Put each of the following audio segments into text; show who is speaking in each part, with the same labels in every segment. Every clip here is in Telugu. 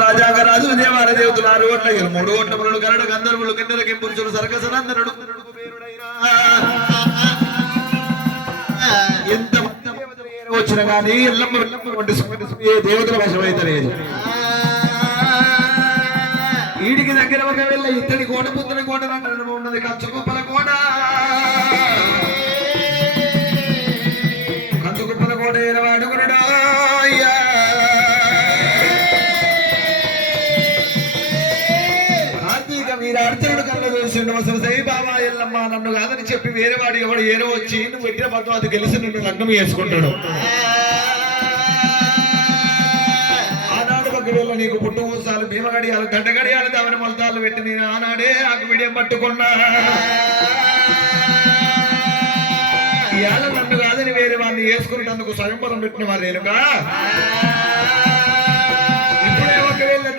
Speaker 1: రాజాగ రాజులు దేవాల దేవతలు ఆరు ఓట్ల మూడు ఓట్ల మురలు గరడు గంధర్వులు కిన్నెలకి పురుషులు సరకసనందరుడు ఎంత వచ్చిన ఏరి కానీ ఎల్లమ్మ ఎల్లమ్మ వంటి ఏ దేవతల వశమైతలేదు ఈడికి దగ్గర ఒక వెళ్ళ ఇత్తడి కోట పుత్తడి కోట నన్ను ఉన్నది కంచు కోట. నన్ను కాదని చెప్పి వేరే వాడు ఎవడు ఏరో వచ్చి నువ్వు పెట్టిన పద్మం అది గెలిచి నిన్ను లగ్నం చేసుకుంటాడు. ఆనాడు ఒకవేళ నీకు పుట్టు ఊసాలు భీమ గడియాలు గడ్డ గడియాలు దవన మొలతాలు పెట్టి నేను ఆనాడే ఆకు విడియం పట్టుకున్నా. ఇవాళ నన్ను కాదని వేరే వాడిని వేసుకునేటందుకు స్వయంవరం పెట్టిన వారు రేణుకా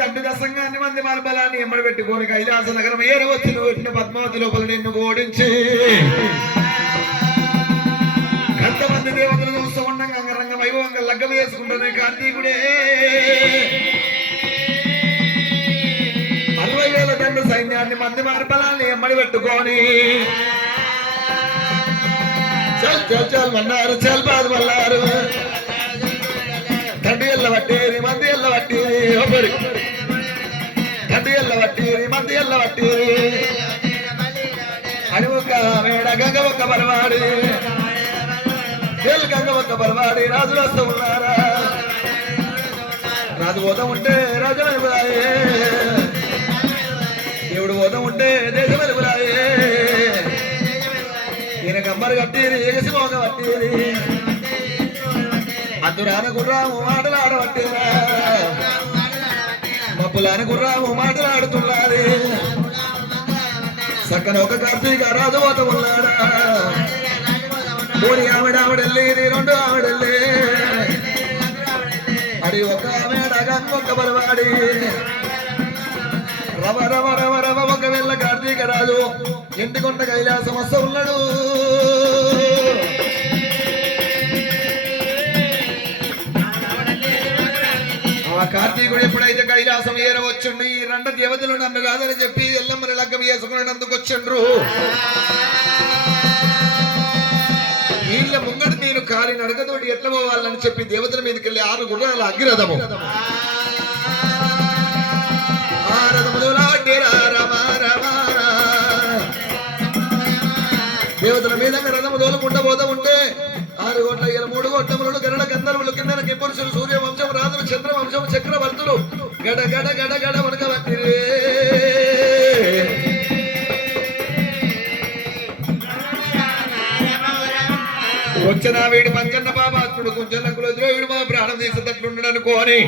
Speaker 1: ఒకవేళ దశంగా అన్ని మంది మార్బలాన్ని ఎమ్మడి పెట్టుకొని కైలాస నగరం ఏరవచ్చి నువ్వు పెట్టిన పద్మావతి లోపల నిన్ను ఓడించి. ఎంతమంది దేవతలు చూస్తూ ఉండగా అంగరంగ వైభవంగా లగ్గం వేసుకుంటున్న కార్తీకుడే. అరవై వేల దండు సైన్యాన్ని మంది మార్బలాన్ని ఎమ్మడి పెట్టుకొని. చల్ చల్ చల్ మన్నారు చల్ బాధ మల్లారు. తండ్రి ఎల్ల వట్టేరి మంది ఎల్ల వట్టేరి ఒబ్బరి ఎల్ల వట్టేరి మంది ఎల్ల వట్టేరి అని ఒక మేడ గంగ ఒక బలవాడి. ఏళ్ళు గంగ ఒక బలవాడి రాజులు వస్తూ ఉన్నారా? రాజు పోతా ఉంటే రాజు వెలుగురాయే దేవుడు పోతా ఉంటే దేశం వెలుగురాయే ఈయన గంబరు కట్టిరి ఎగసి పట్టిరి పట్టేరి. అందురాన గుర్రాము మాటలాడబట్టేరా మబ్బులాన గుర్రాము మాటలాడుతున్నది సక్కన ఒక కార్తీక రాజు పోత ఉన్నాడా? పోని ఆవిడ ఆవిడెళ్ళి నీ రెండు ఆవిడెళ్ళి అడి ఒక ఆవిడ గంగొక్క బలవాడి. రవ రవ రవ రవ ఒక వెళ్ళ కార్తీక రాజు. ఇంటికొండ కైలాసం వస్తూ ఉన్నాడు. ఆ కార్తీకుడు ఎప్పుడైతే కైలాసం ఏరవచ్చుండు ఈ రెండు దేవతలు నన్ను కాదని చెప్పి ఎల్లమ్మని లగ్గం వేసుకున్నందుకు వచ్చిండ్రు. వీళ్ళ ముంగడు నేను కాలి నడకతోటి ఎట్లా పోవాలని చెప్పి దేవతల మీదకి వెళ్ళి ఆరు గుర్రాల అగ్రథము ఆ దేవతల మీద రథము దోలుకుంటా పోతా ఉంటే ఆరు కోట్ల మూడు కోట్ల మురుడు గంధర్వులు కింద పురుషులు సూర్యవంశ రాజులు చంద్ర చక్రవర్తులు. గడ గడ గడ గడ వడకబట్టి వచ్చిన వీడి పంచన్న పాపాత్ముడు కొంచెం లంకులో వీడు మా ప్రాణం తీసేటట్లుండడు అనుకోని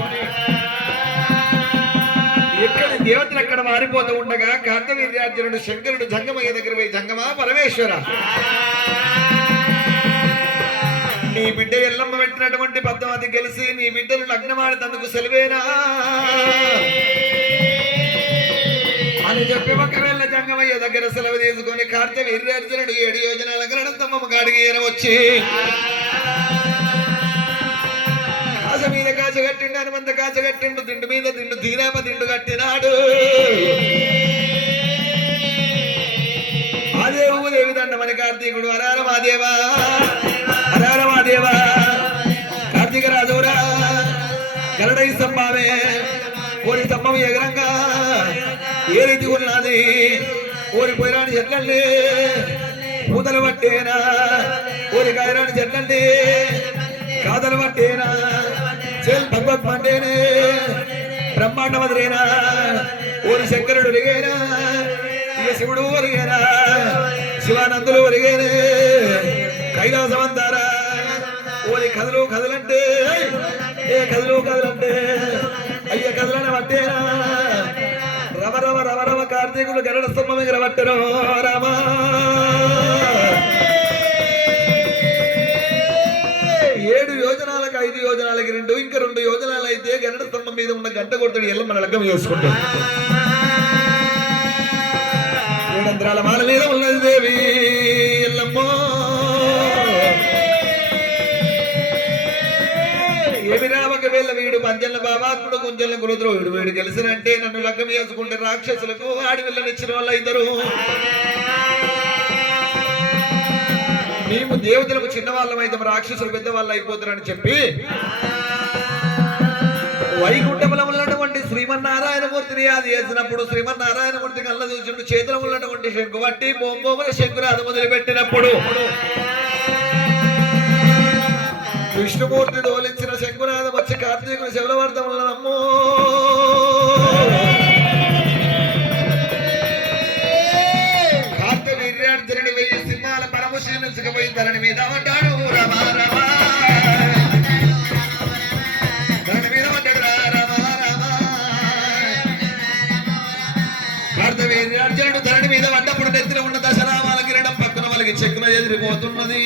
Speaker 1: ఎక్కడ దేవతలు అక్కడ మారిపోతూ ఉండగా కార్తవీర్యార్జునుడు శంకరుడు జంగమయ్య దగ్గర పోయి జంగమా పరమేశ్వర? బిడ్డ ఎల్లమ్మ పెట్టినటువంటి పద్మావతి గెలిచి నీ బిడ్డను తనకు సెలవేనా అని చెప్పి ఒకవేళ జంగమయ్య దగ్గర సెలవు తీసుకొని కార్తవీర్యార్జునుడు ఏడు యోజనాల గరణస్తమ్మ కాడికి ఏరవచ్చి కాస మీద కాస కట్టిండు హనుమంత కాచ కట్టిండు దిండు మీద దిండు తీరాప దిండు కట్టినాడు. అదే ఊదేవి దండమని కార్తీకుడు హరార మాదేవా హరార మాదేవా కార్తీక రాజురా. గరడై స్తంభామే ఓరి స్తంభం ఎగరంగా ఏ రీతి ఉన్నది ఓరి పోయిరాని చెట్లండి పూతలు పట్టేనా. ఓరి కాయరాని చెట్లండి కాదలు పట్టేనా. చెల్ భగవత్ పంటేనే బ్రహ్మాండ మధురేనా ఓరి శంకరుడు ఒరిగేనా. ఇక శివుడు ఒరిగేనా. శివానందులు ఒరిగేనే. కైలాసం అంతారా కథలు కథలంటే ఏ కథలు కథలంటే అయ్య కథలను పట్టేనా రవ రవ రవ రవ కార్తీకులు గరడ స్తంభం దగ్గర పట్టరు రామా. ఏడు యోజనాలకు ఐదు యోజనాలకి రెండు ఇంకా రెండు యోజనాలు అయితే గరడ స్తంభం మీద ఉన్న గంట కొడుతుడు ఎల్ల మన లగ్గం చేసుకుంటాడు మాల మీద ఉన్నది దేవి. ఒకవేళ వీడు పంజల భావాత్ముడు గుంజల గురుద్రు వీడు వీడు గెలిచినంటే నన్ను లగ్గం చేసుకుంటే రాక్షసులకు ఆడవిల్లనిచ్చిన వాళ్ళ ఇద్దరు. మేము దేవతలకు చిన్నవాళ్ళం అయితే రాక్షసులు పెద్దవాళ్ళు అయిపోతారని చెప్పి వైకుంఠములో ఉన్నటువంటి శ్రీమన్నారాయణమూర్తిని అది చేసినప్పుడు శ్రీమన్నారాయణమూర్తి కళ్ళ చూసినప్పుడు చేతిలో ఉన్నటువంటి శంకు బట్టి బొమ్మల శంకురాధ మొదలు పెట్టినప్పుడు విష్ణుమూర్తి దోలించిన శంకునాథం వచ్చి కార్తీకుని శివలవర్ధం ఉన్నదమ్మో కార్త వీర్యార్జునుడి వెయ్యి సింహాల పరమశీలించకపోయి సిగపోయి ధరణి మీద పడ్డాడు రమా రమా ధరణి మీద పడ్డాడు ధరణి మీద పడ్డప్పుడు నెత్తిన ఉన్న దశరామాల కిరణం పక్కన వాళ్ళకి చెక్కున ఎదిరిపోతున్నది.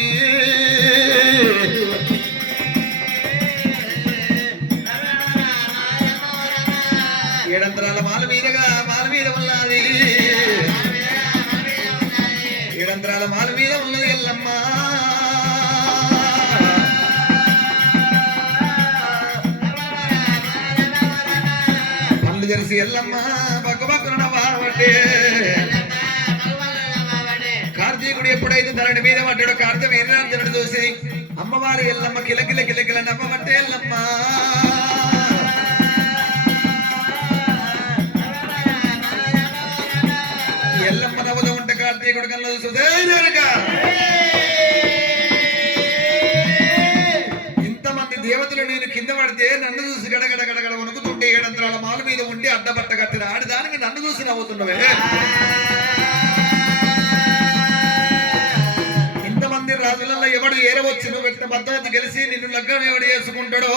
Speaker 1: పళ్ళు తెరిసి ఎల్లమ్మ పక్క పక్కన నవ్వబట్టే కార్తీకుడు ఎప్పుడైతే ధరణి మీద పడ్డాడో కార్తీక వీరనాథుడు చూసి అమ్మవారి ఎల్లమ్మ కిలకిల కిలకిల నవ్వబట్టే ఎల్లమ్మ ఎల్లమ్మ నవ్వుతూ ఉంటే కార్తీకుడు కళ్ళ చూసి వణుకుతుంటే ఏడంతరాల మాల మీద ఉండి అడ్డబట్ట కట్టిన ఆడిదానికి నన్ను చూసి నవ్వుతున్నవే. ఇంతమంది రాజులలో ఎవడు ఏరవచ్చు పెట్టిన పద్ధతి గెలిచి నిన్ను లగ్గం ఎవడు చేసుకుంటాడో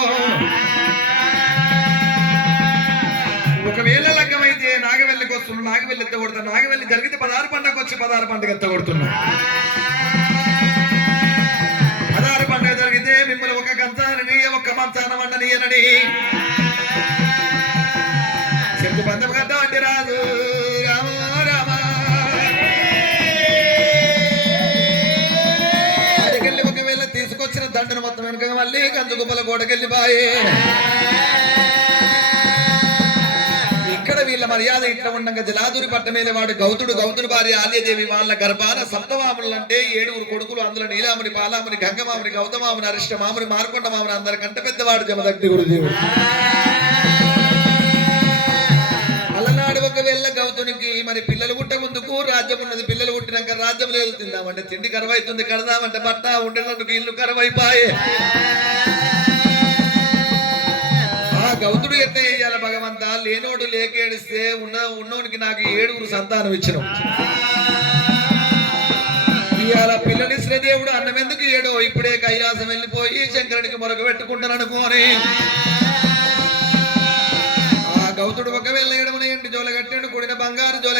Speaker 1: ఒకవేళ లగ్గం అయితే నాగవెల్లికి వస్తున్నాడు నాగవెల్లి ఎత్త కొడతాడు నాగవెల్లి జరిగితే పదహారు పండగ వచ్చి పదహారు పండుగ ఎత్త కొడుతున్నాడు పదహారు పండుగ జరిగితే మిమ్మల్ని ఒక కంచానని ఒక మంచాన వండనీయనని. చెట్టు బంధం కట్ట అంటే రాదు ఒకవేళ తీసుకొచ్చిన దండను మొత్తం వెనుక మళ్ళీ కంచు గుప్పల గోడకెళ్ళి బాయే. ఇక్కడ వీళ్ళ మర్యాద ఇట్లా ఉండగా జలాదురి పట్ట మీద వాడు గౌతుడు గౌతుడి భార్య ఆల్యదేవి వాళ్ళ గర్భాన సప్తమాములు అంటే ఏడుగురు కొడుకులు అందులో నీలాముని పాలాముని గంగమాముని గౌతమాముని అరిష్టమాముని మార్కొండ మాముని అందరికంటే పెద్దవాడు జమదగ్ని గురుదేవుడు. ఒకవేళ గౌతునికి మరి పిల్లలు పుట్ట ముందుకు రాజ్యం ఉన్నది పిల్లలు పుట్టినాక రాజ్యం లేదు తిందామంటే తిండి కరువైతుంది కడదామంటే బట్ట ఉండేందుకు ఇల్లు కరువైపాయే ఆ గౌతుడు ఎట్ట చేయాలి భగవంతా? లేనోడు లేకేడిస్తే ఉన్న ఉన్నోనికి నాకు ఏడుగురు సంతానం ఇచ్చిన. ఇవాళ పిల్లనిసిన దేవుడు అన్నం ఎందుకు ఏడో? ఇప్పుడే కైలాసం వెళ్ళిపోయి శంకరునికి మొరగ పెట్టుకుంటాను అనుకోని. గౌతుడు ఒక ఎడమన ఎండి జోల కూడిన బంగారు జోల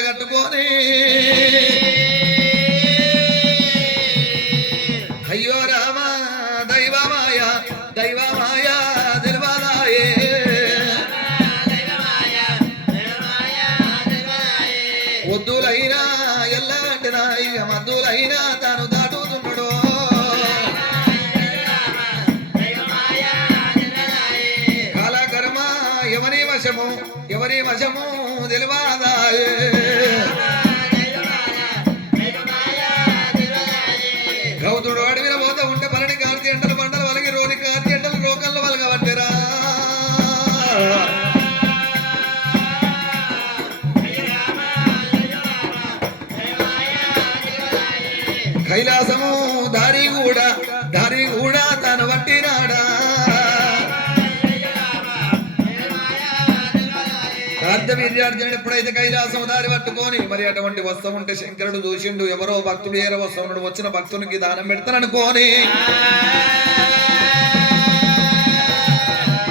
Speaker 1: కార్త వీర్యార్జునుడు ఎప్పుడైతే కైలాసం దారి పట్టుకొని మరి అటువంటి వస్త్రం ఉంటే శంకరుడు చూసిండు ఎవరో భక్తుడు ఏర వస్త్రముడు వచ్చిన భక్తునికి దానం పెడతాననుకోని.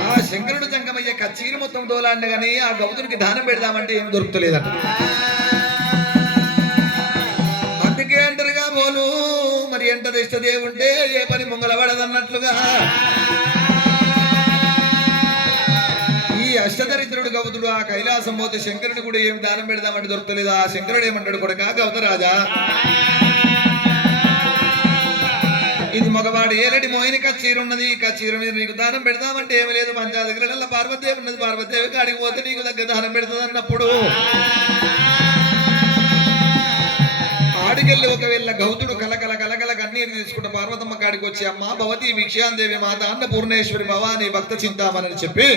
Speaker 1: ఆ శంకరుడు జంగమయ్య కచ్చీరు మొత్తం దోలాండ గాని ఆ గౌతునికి దానం పెడదామంటే ఏం దొరుకుతలేదట. అందుకే అంటారుగా బోలు మరి ఎంత దేవుంటే ఏ పని ముంగల ఈ అష్టదరిద్రుడు గౌతుడు ఆ కైలాసం పోతే శంకరుడు కూడా ఏం దానం పెడదామంటే దొరకలేదు ఆ శంకరుడు ఏమంటాడు కొడక గౌతరాజా? ఇది మగవాడు ఏలటి మోహిని కచ్చీర ఉన్నది. ఈ కచ్చీర మీద నీకు దానం పెడదామంటే ఏమి లేదు. మంచా దగ్గర పార్వతీదేవి ఉన్నది. పార్వతీదేవి కాడికి పోతే నీకు దగ్గర దానం పెడుతుంది అన్నప్పుడు ఆడికెళ్ళి ఒకవేళ గౌతుడు కలకల కలకల కన్నీరు తీసుకుంటే పార్వతమ్మ కాడికి వచ్చి అమ్మ భవతి భిక్షాందేవి మాత అన్నపూర్ణేశ్వరి భవాని భక్త చింతామని చెప్పి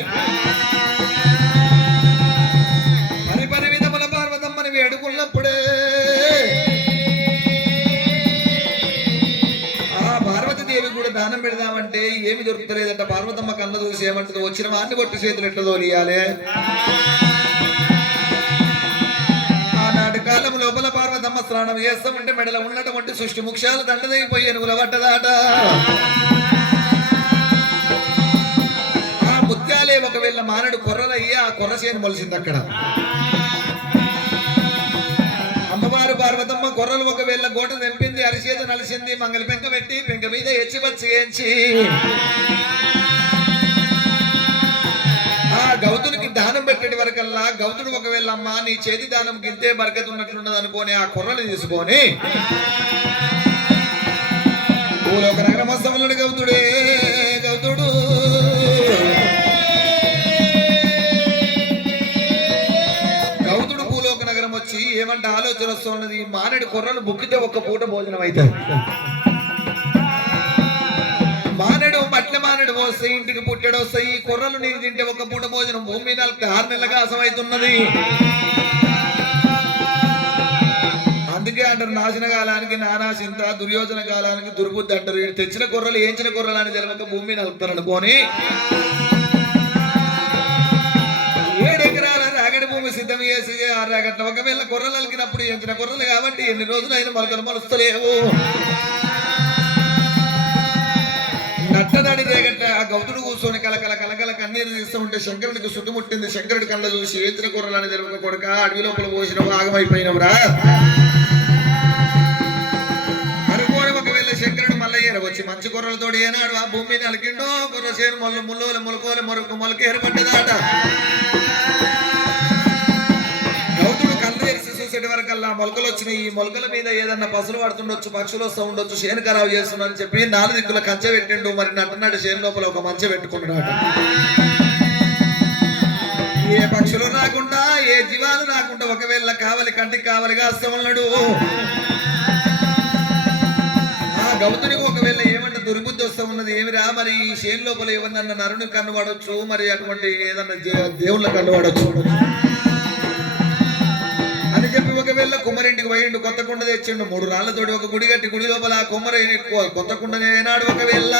Speaker 1: పరి విధముల పార్వతమ్మని వేడుకున్నప్పుడే ఆ పార్వతీదేవి కూడా దానం పెడదామంటే ఏమి దొరుకుతలేదంట. పార్వతమ్మ కన్న చూసి ఏమంటుందో వచ్చిన వాడిని కొట్టి చేతులు ఎట్లా తోలియాలి? ఆనాటి లోపల పార్వతమ్మ స్నానం చేస్తామంటే మెడల ఉన్నటువంటి సృష్టి ముఖ్యాలు దండదైపోయి ఎనుగుల పట్టదాట. ఆ ముత్యాలే ఒకవేళ మానడు కొర్రలయ్యి ఆ కొర్ర చేను మొలిసింది అక్కడ. అమ్మవారు పార్వతమ్మ కొర్రలు ఒకవేళ గోట తెంపింది అరిచేత నలిసింది మంగళ పెంక పెట్టి పెంక మీద ఎచ్చిపచ్చి ఏంచి ఆ గౌతునికి దానం పెట్టేటి వరకల్లా గౌతుడు ఒకవేళ అమ్మా నీ చేతి దానం గింతే బరకత ఉన్నట్లున్నది అనుకోని ఆ కుర్రని తీసుకొని ఒక నగరమస్తములుడు గౌతుడే గౌతుడు. గౌతుడు నగరం వచ్చి ఏమంటే ఆలోచన వస్తున్నది? మానడి కుర్రలు బుక్కితే ఒక్క పూట భోజనం అవుతుంది మానడు పట్ల మానడు వస్తాయి ఇంటికి పుట్టెడు వస్తాయి కుర్రలు నీరు తింటే ఒక పూట భోజనం భూమి మీద ఆరు నెలలుగా అసమవుతున్నది అందుకే అంటారు నాశన కాలానికి నానా చింత దుర్యోధన కాలానికి దుర్బుద్ధి అంటారు. తెచ్చిన కుర్రలు ఏంచిన కుర్రలు అని తెలియక భూమి నలుపుతారు అనుకోని. భూమి సిద్ధం చేసి ఆరు ఒకవేళ కుర్రలు అలికినప్పుడు ఎంచిన కుర్రలు కాబట్టి ఎన్ని రోజులైన మొలకలు మలుస్తలేవు నట్టనడి రేగట్ట ఆ గౌతుడు కూర్చొని కలకల కలకల కన్నీరు తీస్తూ ఉంటే శంకరుడికి చుట్టుముట్టింది శంకరుడి కళ్ళ చూసి ఏతిన కూరలని తెలవక కొడుక అడవి లోపల పోసిన ఆగమైపోయినవురా. అనుకోని ఒకవేళ శంకరుడు మల్లయ్య వచ్చి మంచి కూరలతోటి ఏనాడు ఆ భూమి మీద అలికిండో కుర్రసేను మొల్ల ముల్లోల మొరకు మొలక ఏర్పడ్డదాట మొలకలు వచ్చినాయి ఈ మొలకల మీద ఏదన్నా పసులు పడుతుండొచ్చు పక్షులు వస్తూ ఉండొచ్చు చేను ఖరాబ్ చేస్తున్నారని చెప్పి నాలుగు దిక్కుల కంచె పెట్టిండు. మరి నట్టనాడు చేను లోపల ఒక మంచె పెట్టుకున్నాడు ఏ పక్షులు రాకుండా ఏ జీవాలు రాకుండా ఒకవేళ కావలి కంటికి కావలిగా అస్తమన్నాడు ఆ గౌతునికి ఒకవేళ ఏమంటే దుర్బుద్ధి వస్తూ ఉన్నది ఏమిరా? మరి ఈ చేను లోపల ఏమన్నా నరుని కన్ను మరి అటువంటి ఏదన్నా దే- దేవుళ్ళ కన్ను పడవచ్చు చెప్పి ఒకవేళ కుమ్మరింటికి పోయిండు కొత్త కుండ తెచ్చిండు. మూడు రాళ్ళతోటి ఒక గుడి కట్టి గుడి లోపల ఆ కుమ్మరి కొత్త కుండ ఏనాడు ఒకవేళ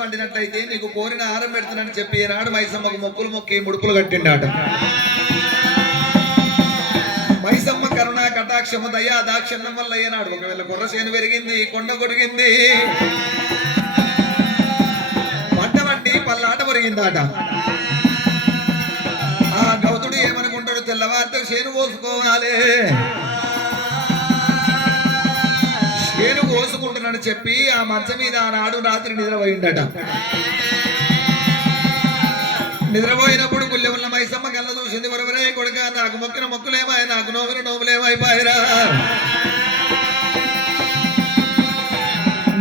Speaker 1: వండినట్లయితే నీకు కోరిన ఆహారం పెడుతున్నాను చెప్పి ఈనాడు మైసమ్మకు మొక్కులు మొక్కి ముడుపులు కట్టిండాట. మైసమ్మ కరుణ కటాక్షమ దయా దాక్షణం వల్ల ఏనాడు ఒకవేళ గుర్రసేను పెరిగింది కొండ కొరిగింది. పంట వంటి పల్లాట పొరిగిందాట ఆ గౌతుడు ఏమనుకుంటాడు తెల్లవారితో చేను పోసుకోవాలి. చేను కోసుకుంటున్నాను చెప్పి ఆ మంచం మీద ఆనాడు రాత్రి నిద్రపోయిందట నిద్రపోయినప్పుడు గుల్లెవల్ల మైసమ్మ కళ్ళ చూసింది వరవరే కొడుక నాకు మొక్కిన మొక్కులేమాయి నాకు నోవిన నోములేమైపోయిరా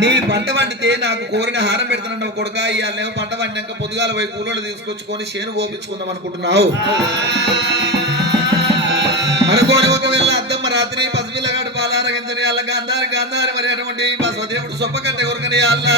Speaker 1: నీ పంట వండితే నాకు కోరిన హారం పెడుతున్నావు కొడుక ఇవాళ పంట వండినాక పొద్దుగాల పోయి కూలోళ్ళు తీసుకొచ్చుకొని చేను కోపించుకుందాం అనుకుంటున్నావు. అనుకోని ఒకవేళ అద్దమ్మ రాత్రి పసిపిల్లగాడు పాలారగించని వాళ్ళ గాంధారి గాంధారి మరి అటువంటి మా స్వదేవుడు సొప్పకట్టే ఎవరికని అల్లా.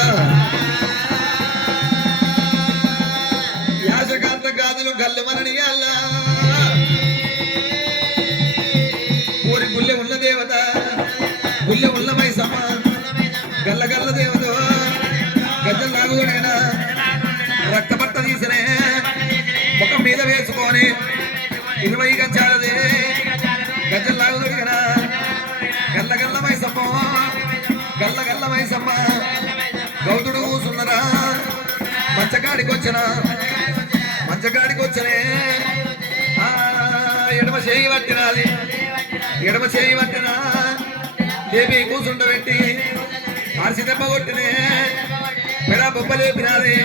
Speaker 1: మంచగాడికి వచ్చిన. మంచగాడికి చేయి పట్టినాలి. ఎడమ చేయి పట్టినా. లేపి కూర్చుండబెట్టి ఆర్చి దెబ్బ కొట్టినే. పెడ బొబ్బ లేపినాది.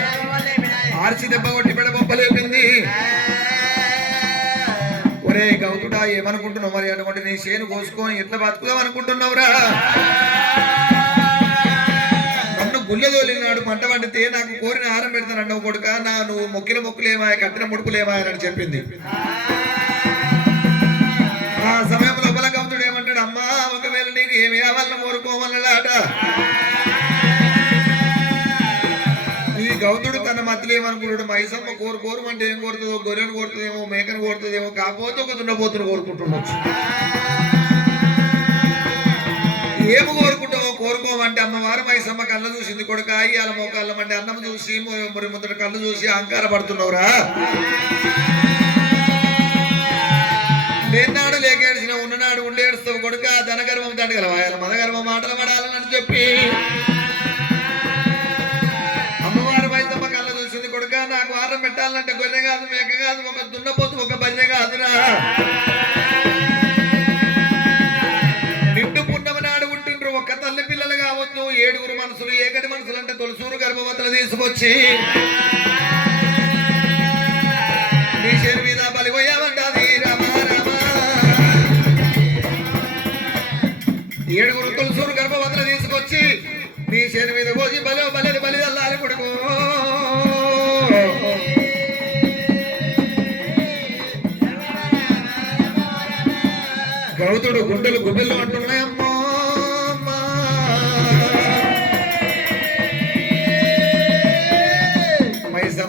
Speaker 1: ఆర్చి దెబ్బ కొట్టి పెడ బొబ్బ లేపింది. ఒరే గౌతుడా ఏమనుకుంటున్నావు మరి? అనుకుంటే నీ చేను కోసుకొని ఎట్లా బతుకుదాం అనుకుంటున్నావురా? నన్ను పంట పండితే నాకు కోరిన ఆహారం పెడతానన్నావు కొడుక. నా నువ్వు మొక్కిన మొక్కులేమా కట్టిన ముడుపులేమా అని చెప్పింది. ఆ సమయంలో బలగౌతుడు ఏమంటాడు అమ్మా ఒకవేళ నీకు ఏమి కావాలని కోరుకోమన్నాడాట ఈ గౌతుడు తన మధ్యలో ఏమనుకుంటాడు మైసమ్మ కోరు కోరమంటే ఏం కోరుతుందో గొర్రెను కోరుతుందేమో మేకను కోరుతుందేమో కాకపోతే ఒక దున్నపోతును కోరుకుంటుండొచ్చు. ఏమి కోరుకుంటావు? కోరుకోమంటే అమ్మవారు మైసమ్మ కళ్ళు చూసింది కొడుక అయ్యాల మోకాళ్ళం అంటే అన్నం చూసి మురి ముద్దట కళ్ళు చూసి అహంకార పడుతున్నావురా. లేనాడు లేకేడ్చిన ఉన్ననాడు ఉండేడుస్తావు కొడుక ధనగర్వం దండగలవా వాళ్ళ మదగర్వం మాటలు పడాలని చెప్పి. అమ్మవారు మైసమ్మ కళ్ళ చూసింది కొడుక నాకు వారం పెట్టాలంటే గొర్రె కాదు మేక కాదు ఒక దున్నపోతు ఒక బర్రె కాదురా. తీసుకొచ్చి నీ చేరు మీద బలిపోయామంటాది రామ రామ ఏడుగురు తొలసూరు గర్భవతులు తీసుకొచ్చి నీ చేరు మీద పోసి బలి బలి బలి అల్లాలి కొడుకు. గౌతుడు గుండెలు గుండెలు అంటున్నాయమ్మో.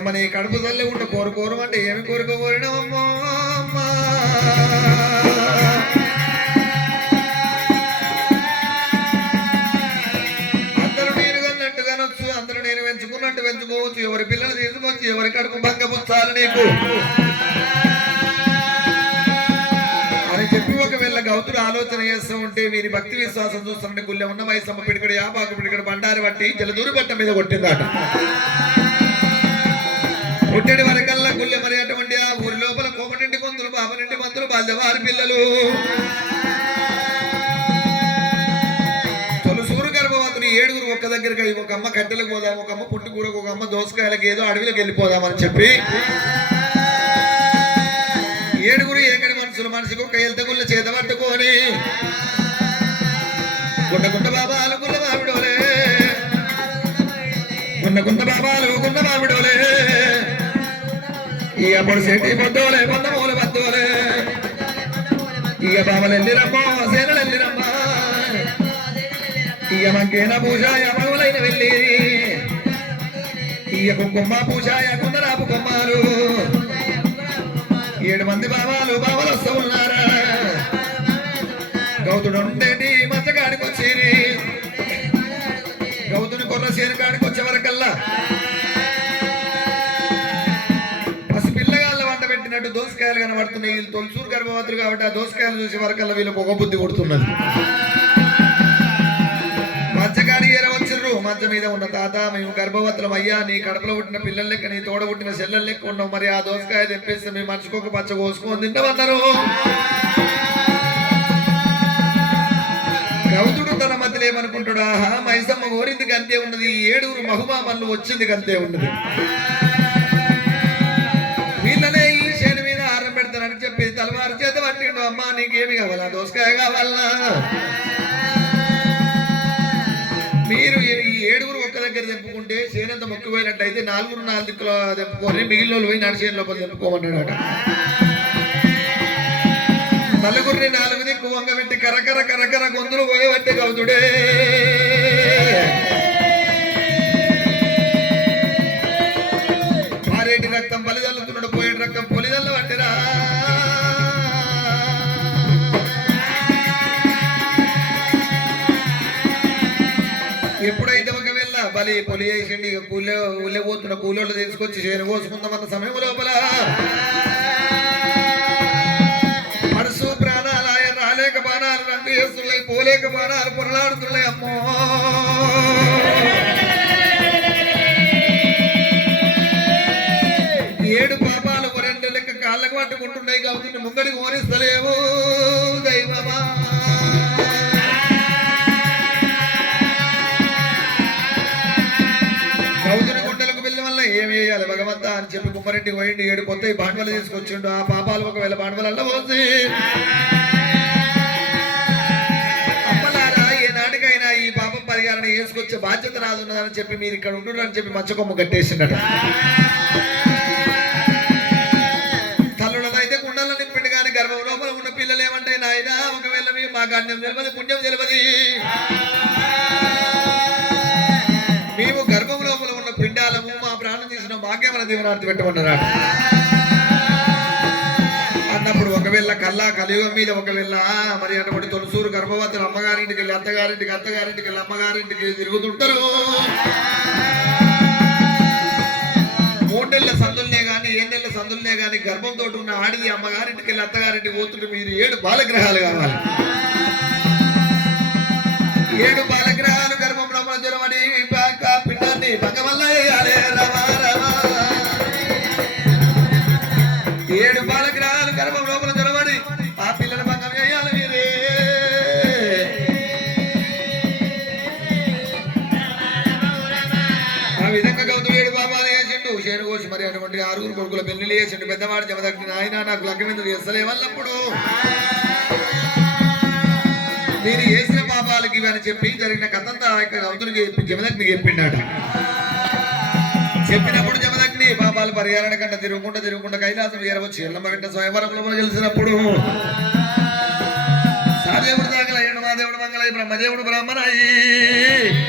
Speaker 1: మైసమ్మ నీ కడుపు తల్లి ఉంటే కోరుకోరు అంటే ఏమి కోరిక అమ్మ అందరూ నేను కన్నట్టు కనొచ్చు అందరూ నేను పెంచుకున్నట్టు పెంచుకోవచ్చు. ఎవరి పిల్లలు తీసుకొచ్చి ఎవరి కడుపు భంగపుచ్చాలి నీకు? అని చెప్పి ఒకవేళ గౌతుడు ఆలోచన చేస్తూ ఉంటే వీరి భక్తి విశ్వాసం చూస్తుంటే గుళ్ళె ఉన్న మైసమ్మ పిడికడ యాపాకు పిడికడ బండారు బట్టి జలదూరు బట్ట మీద కొట్టిందాట. పుట్టడి వరకల్లా గుళ్ళె మరి అటువంటి ఆ ఊరి లోపల కోమటింటి కొందులు బాబనింటి మందులు బాల్యవారి పిల్లలు. తొలసూరు గర్భవతులు ఏడుగురు ఒక్క దగ్గరికి వెళ్ళి ఒక అమ్మ కట్టెలకు పోదాం ఒక అమ్మ పుట్టుకూరకు ఒక అమ్మ దోసకాయలకు ఏదో అడవిలోకి వెళ్ళిపోదామని చెప్పి ఏడుగురు ఏకడి మనుషులు మనిషికి ఒక ఎల్తగుళ్ళ చేత పట్టుకొని గుండ గుండ బాబాలు గుండ మామిడోలే బాబా అప్పుడు సెట్టి పొద్దోలే పొంద మూల పద్దోలే ఇక బాబలు వెళ్ళిరమ్మో సేనలు వెళ్ళిరమ్మా ఇక మంకేన పూజాయ మగులైన వెళ్ళి. ఇక కుంకుమ పూజాయ కుందరాపు కొమ్మాలు. ఏడు మంది బాబాలు బావలు వస్తూ ఉన్నారా? గౌతుడు ఉండేటి మచ్చగాడికి వచ్చేది గౌతుని కొర్ర చేను కాడికి వచ్చే వరకల్లా పిల్లగాళ్ళ దోసకాయలు కనబడుతున్నాయి. వీళ్ళు తొలసూరు గర్భవతులు కాబట్టి ఆ దోసకాయలు చూసి వరకల్లా వీళ్ళు పొగ బుద్ధి కొడుతున్నది. మధ్యకాడి ఏర వచ్చిర్రు. మంచ మీద ఉన్న తాత మేము గర్భవతులం అయ్యా నీ కడపలో పుట్టిన పిల్లల లెక్క నీ తోడ పుట్టిన చెల్లెల లెక్క ఉన్నాం. మరి ఆ దోసకాయ తెప్పేస్తే మేము మనిషికి పచ్చ కోసుకొని తింటామన్నారు గౌతుడు తన మధ్యలో ఏమనుకుంటాడు? ఆహా మైసమ్మ కోరింది గంతే ఉన్నది. ఏడుగురు మహుమామల్లు వచ్చింది అంతే ఉన్నది. కావాలా దోసకాయ కావాలా మీరు ఈ ఏడుగురు ఒక్క దగ్గర తెంపుకుంటే చేనంత మొక్కిపోయినట్టయితే నాలుగురు నాలుగు దిక్కుల తెంపుకొని మిగిలిన వాళ్ళు పోయి నడిచేను లోపల తెంపుకోమన్నాడట. నలుగురిని నాలుగు దిక్కు వంగబెట్టి కరకర కరకర గొంతులు పోయబట్టే కవుతుడే పారేటి రక్తం బలిదల్లుతున్నాడు పోయేటి రక్తం పొలిదల్ల పట్టిరా ఎప్పుడైతే ఒకవేళ బలి పొలి చేసిండి పూలే కూలే ఊళ్ళే పోతున్న కూలోళ్ళు తీసుకొచ్చి చేరు కోసుకుందామన్న సమయం లోపల మనసు ప్రాణాలు రాలేక బాణాలు రంగు చేస్తున్నాయి పోలేక బాణాలు పొరలాడుతున్నాయి అమ్మో. ఏడు పాపాలు రెండు లెక్క కాళ్ళకు పట్టుకుంటున్నాయి కాబట్టి ముంగడికి ఓరిస్తలేవు దైవమా. చెప్పి కుమ్మరెడ్డి పోయిండి ఏడు కొత్త బాండవలు తీసుకొచ్చిండు. ఆ పాపాలు ఒకవేళ బాండవలు పోసి ఏనాటికైనా ఏ నాటికైనా ఈ పాపం పరిహారణ వేసుకొచ్చే బాధ్యత రాదున్నదని చెప్పి మీరు ఇక్కడ ఉంటున్నారని చెప్పి మచ్చకొమ్మ కట్టేసిండట. తల్లుడదైతే కుండల నింపిండు కానీ గర్భం లోపల ఉన్న పిల్లలు ఏమంటాయి నాయన? ఒకవేళ మీకు మా గణ్యం తెలియదు పుణ్యం తెలియదు మేము గర్భం లోపల ఉన్న పిండాలము మా ప్రాణం దీవనార్థి పెట్టమన్నారు అన్నప్పుడు ఒకవేళ కల్లా కలియుగం మీద ఒకవేళ మరి అటువంటి తొలసూరు గర్భవతులు అమ్మగారింటికి వెళ్ళి అత్తగారింటికి అత్తగారింటికి వెళ్ళి అమ్మగారింటికి తిరుగుతుంటారు. మూడెళ్ళ సందులనే కానీ ఏడు నెలల సందులనే కానీ గర్భంతో ఉన్న ఆడిది అమ్మగారింటికి వెళ్ళి అత్తగారింటికి పోతుంటే మీరు ఏడు బాలగ్రహాలు కావాలి. ఏడు బాలగ్రహాలు గర్భం జరమడి పిండాన్ని భగవల్ల వేయాలి. ఏడు బాలగ్రహాలు గర్భం లోపల జరమడి ఆ పిల్లల భంగం వేయాలి మీరే. ఆ విధంగా గౌతమ ఏడు బాబాలు వేసిండు. శేను కోసి మరి అటువంటి ఆరుగురు కొడుకుల పెళ్ళి వేసిండు. పెద్దవాడు జమదగ్ని ఆయన నాకు లగ్గమెందుకు చేస్తలే వాళ్ళప్పుడు నేను చేసిన పాపాలకి ఇవని చెప్పి జరిగిన కథంతా ఆ యొక్క చెప్పి జమదగ్నికి చెప్పిండట చెప్పినప్పుడు జమదగ్ని పాపాలు పరిహారణ కంట తిరుగుకుంటా తిరుగుకుంటా కైలాసం చేరవచ్చు ఎల్లమ్మ వెంట స్వయంవరంలో గెలిచినప్పుడు సాదేవుడు దాకలయ్యాడు మాదేవుడు మంగళయ్య బ్రహ్మదేవుడు బ్రాహ్మణ